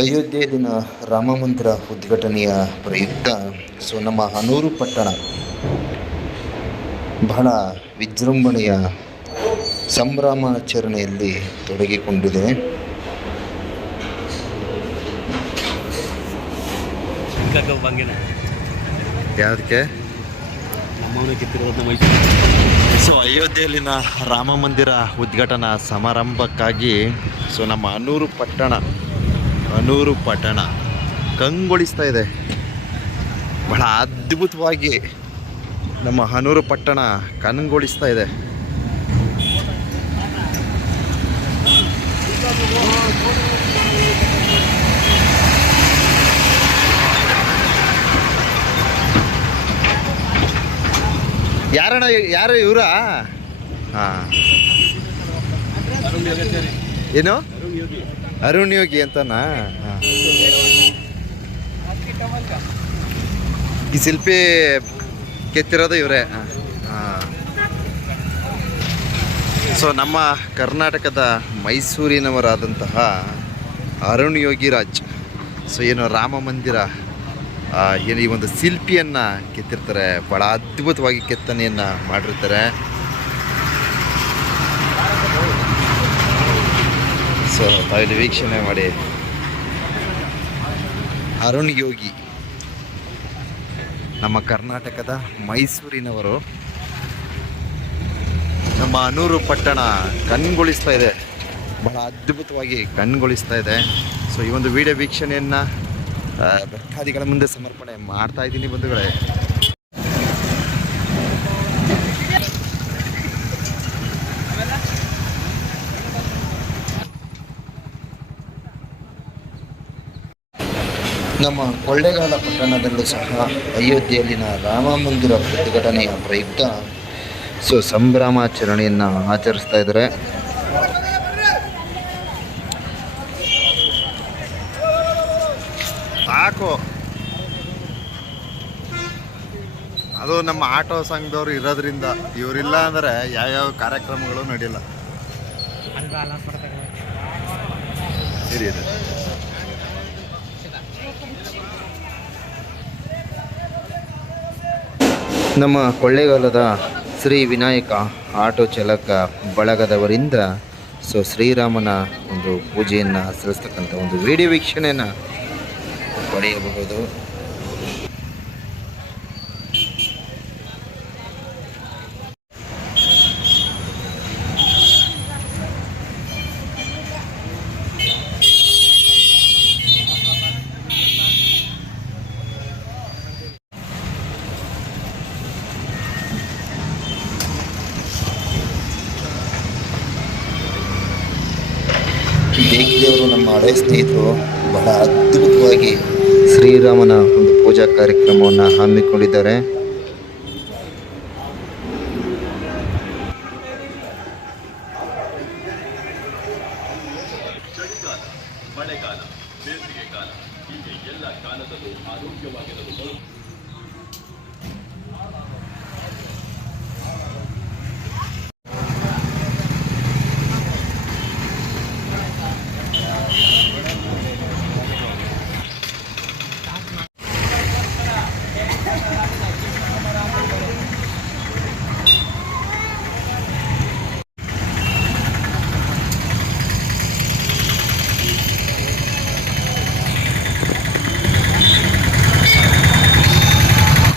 ಅಯೋಧ್ಯೆಯಲ್ಲಿನ ರಾಮ ಮಂದಿರ ಉದ್ಘಾಟನೆಯ ಪ್ರಯುಕ್ತ ಸೊ ನಮ್ಮ ಹನೂರು ಪಟ್ಟಣ ಬಹಳ ವಿಜೃಂಭಣೆಯ ಸಂಭ್ರಮಾಚರಣೆಯಲ್ಲಿ ತೊಡಗಿಕೊಂಡಿದೆ. ಯಾವುದಕ್ಕೆ? ಸೊ ಅಯೋಧ್ಯೆಯಲ್ಲಿನ ರಾಮ ಮಂದಿರ ಉದ್ಘಾಟನಾ ಸಮಾರಂಭಕ್ಕಾಗಿ ಸೊ ನಮ್ಮ ಅನೂರು ಪಟ್ಟಣ ಅನೂರು ಪಟ್ಟಣ ಕಂಗೊಳಿಸ್ತಾ ಇದೆ. ಬಹಳ ಅದ್ಭುತವಾಗಿ ನಮ್ಮ ಹನೂರು ಪಟ್ಟಣ ಕಣ್ಗೊಳಿಸ್ತಾ ಇದೆ. ಯಾರಣ್ಣ, ಯಾರು ಇವರಾ? ಹಾಂ. ಏನು? ಅರುಣ್ ಯೋಗಿ ಅಂತನಾ? ಈ ಶಿಲ್ಪಿ ಕೆತ್ತಿರೋದು ಇವರೇ. ಸೊ ನಮ್ಮ ಕರ್ನಾಟಕದ ಮೈಸೂರಿನವರಾದಂತಹ ಅರುಣ್ ಯೋಗಿರಾಜ್ ಸೊ ಏನು ರಾಮ ಮಂದಿರ ಏನು ಈ ಒಂದು ಶಿಲ್ಪಿಯನ್ನು ಕೆತ್ತಿರ್ತಾರೆ ಭಾಳ ಅದ್ಭುತವಾಗಿ ಕೆತ್ತನೆಯನ್ನು ಮಾಡಿರ್ತಾರೆ. ಸೊ, ತಾವಿಲ್ಲಿ ವೀಕ್ಷಣೆ ಮಾಡಿ. ಅರುಣ್ ಯೋಗಿ ನಮ್ಮ ಕರ್ನಾಟಕದ ಮೈಸೂರಿನವರು ನಮ್ಮ ಅನೂರು ಪಟ್ಟಣ ಕಣ್ಗೊಳಿಸ್ತಾ ಇದೆ. ಬಹಳ ಅದ್ಭುತವಾಗಿ ಕಣ್ಗೊಳಿಸ್ತಾ ಇದೆ. ಸೊ, ಈ ಒಂದು ವಿಡಿಯೋ ವೀಕ್ಷಣೆಯನ್ನು ಭಕ್ತಾದಿಗಳ ಮುಂದೆ ಸಮರ್ಪಣೆ ಮಾಡ್ತಾ ಇದ್ದೀನಿ ಬಂಧುಗಳೇ. ನಮ್ಮ ಕೊಳ್ಳೇಗಾಲ ಪಟ್ಟಣದಲ್ಲೂ ಸಹ ಅಯೋಧ್ಯೆಯಲ್ಲಿನ ರಾಮ ಮಂದಿರ ಪ್ರತಿಭಟನೆಯ ಪ್ರಯುಕ್ತ ಸೊ ಸಂಭ್ರಮಾಚರಣೆಯನ್ನು ಆಚರಿಸ್ತಾ ಇದ್ದಾರೆ. ಸಾಕು. ಅದು ನಮ್ಮ ಆಟೋ ಸಂಘದವ್ರು ಇರೋದ್ರಿಂದ ಇವರಿಲ್ಲ ಅಂದರೆ ಯಾವ್ಯಾವ ಕಾರ್ಯಕ್ರಮಗಳು ನಡೆಯಲ್ಲ ನಮ್ಮ ಕೊಳ್ಳೇಗಾಲದ ಶ್ರೀ ವಿನಾಯಕ ಆಟೋ ಚಾಲಕ ಬಳಗದವರಿಂದ ಸೊ ಶ್ರೀರಾಮನ ಒಂದು ಪೂಜೆಯನ್ನು ಸಲ್ಲಿಸ್ತಕ್ಕಂಥ ಒಂದು ವಿಡಿಯೋ ವೀಕ್ಷಣೆಯನ್ನು ಪಡೆಯಬಹುದು. ದೇವರು ನಮ್ಮ ಹಳೆ ಸ್ನೇಹಿತರು ಬಹಳ ಅದ್ಭುತವಾಗಿ ಶ್ರೀರಾಮನ ಒಂದು ಪೂಜಾ ಕಾರ್ಯಕ್ರಮವನ್ನು ಹಮ್ಮಿಕೊಂಡಿದ್ದಾರೆ.